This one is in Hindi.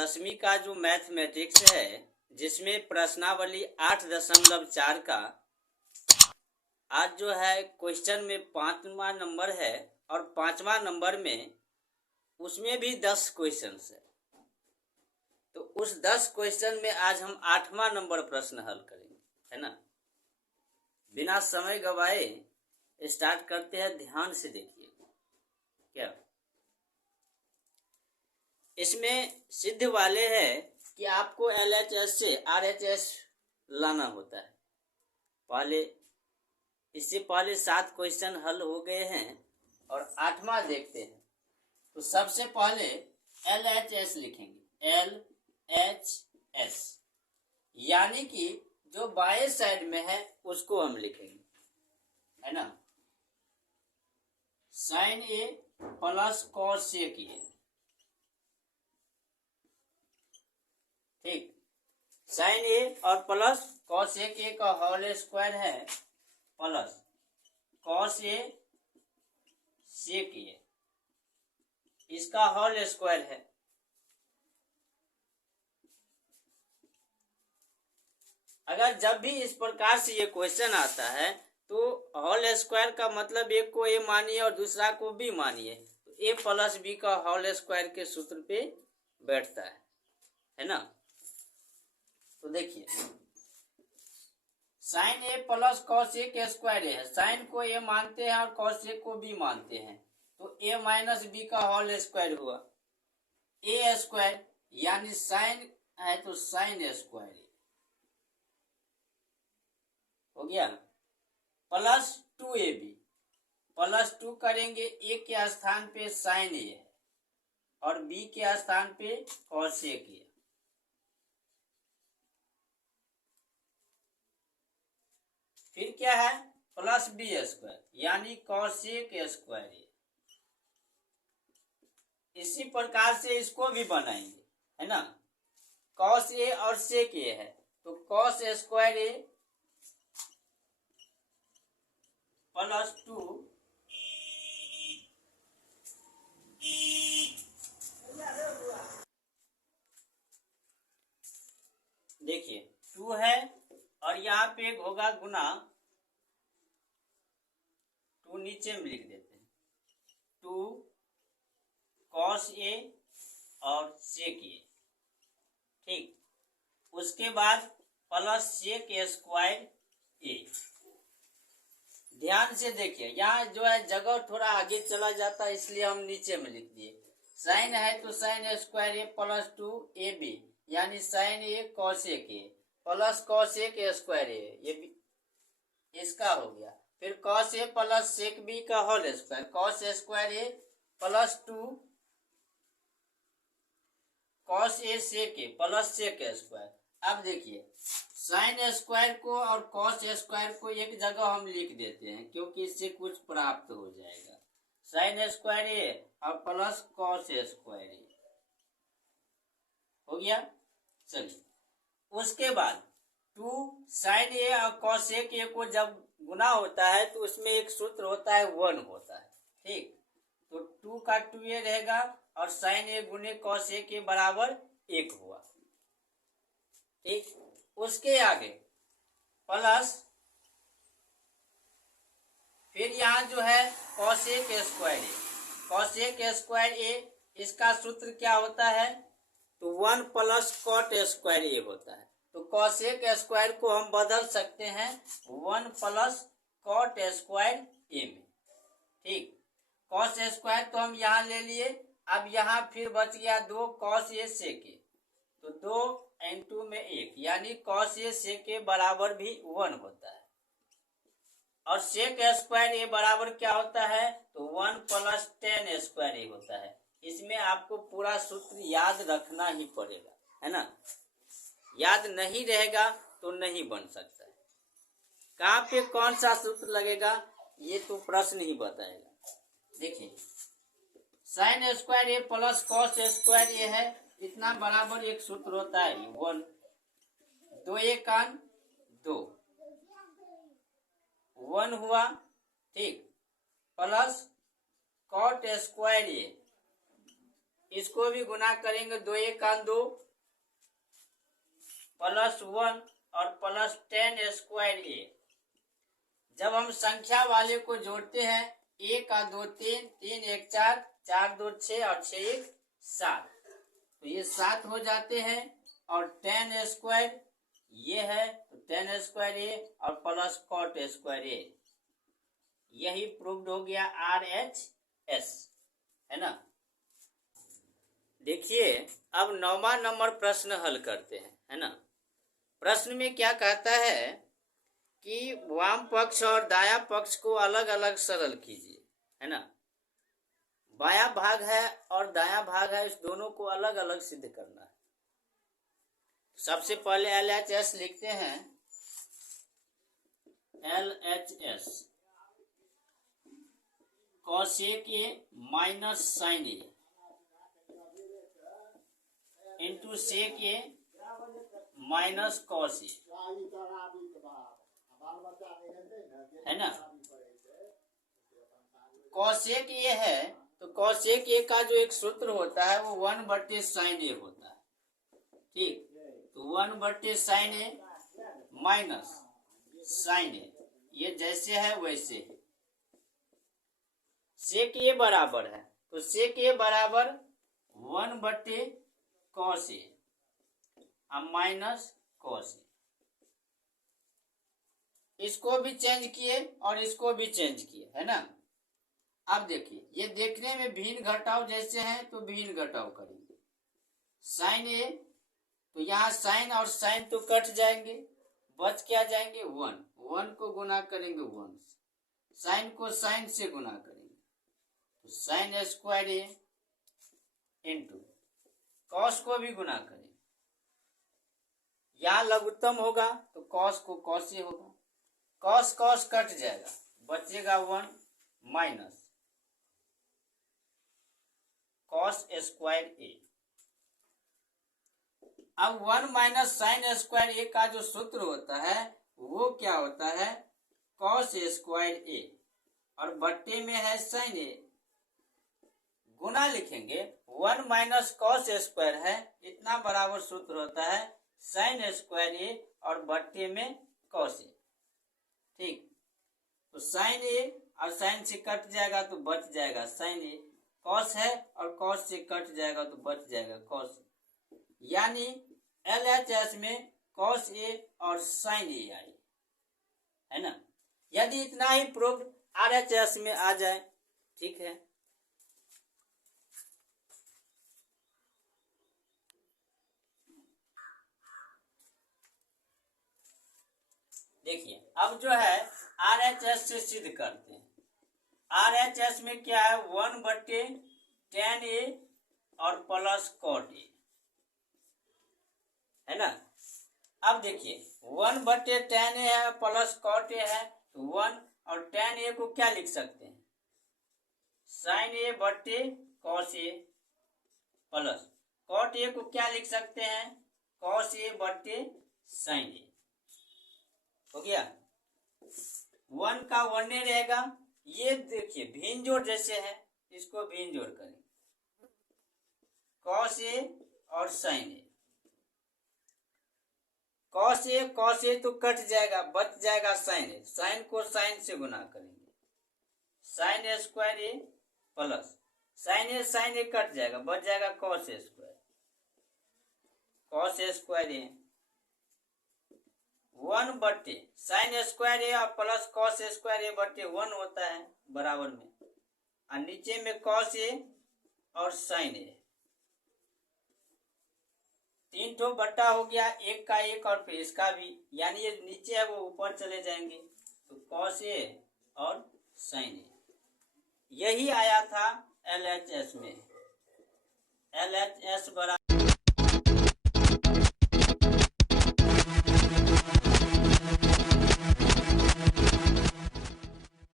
10वीं का जो मैथमेटिक्स है जिसमें प्रश्नावली 8.4 का आज जो है क्वेश्चन में 5वां नंबर है और 5वां नंबर में उसमें भी 10 क्वेश्चन है। तो उस 10 क्वेश्चन में आज हम 8वां नंबर प्रश्न हल करेंगे, है ना। बिना समय गवाए स्टार्ट करते हैं, ध्यान से देखिए। क्या इसमें सिद्ध वाले है कि आपको LHS से RHS लाना होता है। पहले इससे पहले 7 क्वेश्चन हल हो गए हैं और 8वां देखते हैं। तो सबसे पहले LHS लिखेंगे, LHS यानी कि जो बाएं साइड में है उसको हम लिखेंगे, है ना। Sign A plus cos A की, ठीक। साइन ए और प्लस कॉस ए के का होल स्क्वायर है प्लस कॉस ए सेक ए, इसका होल स्क्वायर है। अगर जब भी इस प्रकार से ये क्वेश्चन आता है तो होल स्क्वायर का मतलब एक को ए मानिए और दूसरा को बी मानिए, तो ए प्लस बी का होल स्क्वायर के सूत्र पे बैठता है ना। तो देखिए sign A plus cos A के स्क्वायर है, साइन को ए मानते हैं और कॉस ए को बी मानते हैं, तो ए माइनस बी का होल स्क्वायर हुआ ए स्क्वायर, यानी साइन है तो साइन स्क्वायर हो गया, प्लस 2ab प्लस 2 करेंगे, ए के स्थान पे साइन ए है और बी के स्थान पे कॉस ए है। फिर क्या है प्लस बी स्क्वायर यानी कॉस ए के स्क्वायर। इसी प्रकार से इसको भी बनाएंगे, है ना। कॉस ए और सेक ए है तो कॉस स्क्वायर ए प्लस 2 देखिए 2 है और यहाँ पे एक होगा गुना, 2 नीचे में लिख देते हैं, 2 कॉस ए और सेक ए, ठीक। उसके बाद प्लस सेक स्क्वायर ए। ध्यान से देखिए यहाँ जो है जगह थोड़ा आगे चला जाता है इसलिए हम नीचे में लिख दिए। साइन है तो साइन स्क्वायर ए प्लस 2ab यानी साइन ए कॉस ए के प्लस कॉस ए के स्क्वायर ए, ये भी इसका हो गया। फिर cos A plus sec B का whole square, cos square A plus 2 cos A sec A plus sec square. अब देखिए साइन स्क्वायर को और कॉस स्क्वायर को एक जगह हम लिख देते हैं क्योंकि इससे कुछ प्राप्त हो जाएगा। साइन स्क्वायर ए और प्लस कॉस स्क्वायर ए हो गया। चलिए उसके बाद 2 साइन ए और कॉस ए को जब गुना होता है तो उसमें एक सूत्र होता है 1 होता है, ठीक। तो 2 का 2a रहेगा और साइन ए गुने कॉस ए के बराबर 1 हुआ, ठीक। उसके आगे प्लस फिर यहाँ जो है कॉस ए के स्क्वायर ए, कॉस ए के स्क्वायर ए, इसका सूत्र क्या होता है तो 1 प्लस कॉट स्क्वायर ए होता है। तो कॉस ए के स्क्वायर को हम बदल सकते हैं 1 प्लस कॉट स्क्वायर ए में, ठीक। कॉस स्क्वायर तो हम यहाँ ले लिए, अब यहाँ फिर बच गया 2 कॉस ए सेक ए, तो 2 और 2 में 1 यानी कॉस ए सेक ए बराबर भी 1 होता है। और सेक स्क्वायर ए बराबर क्या होता है तो 1 प्लस tan स्क्वायर ए होता है। इसमें आपको पूरा सूत्र याद रखना ही पड़ेगा, है ना। याद नहीं रहेगा तो नहीं बन सकता है। कहाँ पे कौन सा सूत्र लगेगा ये तो प्रश्न ही बताएगा। देखिए साइन स्क्वायर ए प्लस कॉस स्क्वायर ए है, इतना बराबर एक सूत्र होता है 1, 2 1 2 1 हुआ, ठीक। प्लस कॉट स्क्वायर ए इसको भी गुना करेंगे, 2 1 2 +1 और +10 स्क्वायर ए। जब हम संख्या वाले को जोड़ते हैं, 1 का 2 3, 3 1 4, 4 2 6 और 6 1 7, तो ये 7 हो जाते हैं। और 10 स्क्वायर ये है, तो 10 स्क्वायर ए और प्लस कॉट स्क्वायर ए, यही प्रूव्ड हो गया RHS, है ना। देखिए अब 9वां नंबर प्रश्न हल करते हैं, है ना। प्रश्न में क्या कहता है कि वाम पक्ष और दाया पक्ष को अलग अलग सरल कीजिए, है ना। बाया भाग है और दाया भाग है, इस दोनों को अलग अलग सिद्ध करना है। सबसे पहले LHS लिखते हैं, LHS cosec A minus sine A into sec A minus cos A, है ना। कॉसेक ए है, तो कॉसेक ए का जो एक सूत्र होता है वो 1/sin ए होता है, ठीक। तो 1/sin ए माइनस साइन ए, ये जैसे है वैसे है। सेक ए बराबर है, तो सेक ए बराबर 1/cos ए माइनस कॉस ए। इसको भी चेंज किए और इसको भी चेंज किए, है ना। अब देखिए ये देखने में भिन्न घटाव जैसे हैं, तो भिन्न घटाव करेंगे। साइन ए, तो यहाँ साइन और साइन तो कट जाएंगे, बच क्या जाएंगे 1, 1 को गुना करेंगे 1 से, साइन को साइन से गुना करेंगे, तो साइन स्क्वायर ए इंटू कॉस को भी गुना करेंगे, यहाँ लघुत्तम होगा तो कॉस को कॉस ए होगा, कॉस कॉस कट जाएगा, बचेगा 1 माइनस कॉस स्क्वायर ए। अब 1 माइनस साइन स्क्वायर ए का जो सूत्र होता है वो क्या होता है, कॉस स्क्वायर ए, और बट्टे में है साइन ए, गुना लिखेंगे 1 माइनस कॉस स्क्वायर है, इतना बराबर सूत्र होता है साइन स्क्वायर ए और बट्टे में कॉस ए, ठीक। तो साइन ए और साइन से कट जाएगा तो बच जाएगा साइन ए, कॉस है और कॉस से कट जाएगा तो बच जाएगा कॉस, यानी LHS में कॉस ए और साइन ए आई, है ना। यदि इतना ही प्रूफ RHS में आ जाए, ठीक है। देखिए अब जो है RHS से सिद्ध करते हैं। RHS में क्या है, 1/tan ए और प्लस कॉट ए, है ना। अब देखिए 1/tan ए है प्लस कॉट ए है, तो 1 और tan ए को क्या लिख सकते हैं, साइन ए बट्टे cos A, plus cot A को क्या लिख सकते हैं, कॉस ए बट्टे साइन ए, हो गया। 1 का 1 रहेगा, ये देखिए भिन्न जोड़ जैसे है, इसको भिन्न जोड़ करेंगे, कॉस ए और साइन ए, कॉस ए तो कट जाएगा, बच जाएगा साइन ए, साइन को साइन से गुना करेंगे, साइन स्क्वायर ए प्लस साइन ए कट जाएगा, बच जाएगा कॉस स्क्वायर ए 1/sin स्क्वायर ए और प्लस कॉस स्क्वायर ए बट्टे 1 होता है बराबर में, और नीचे में कॉस ए और साइन ए, 3 ठो बट्टा हो गया, एक का एक और फिर इसका भी, यानी ये नीचे है वो ऊपर चले जाएंगे, तो कॉस ए और साइन ए, यही आया था LHS में। LHS बराबर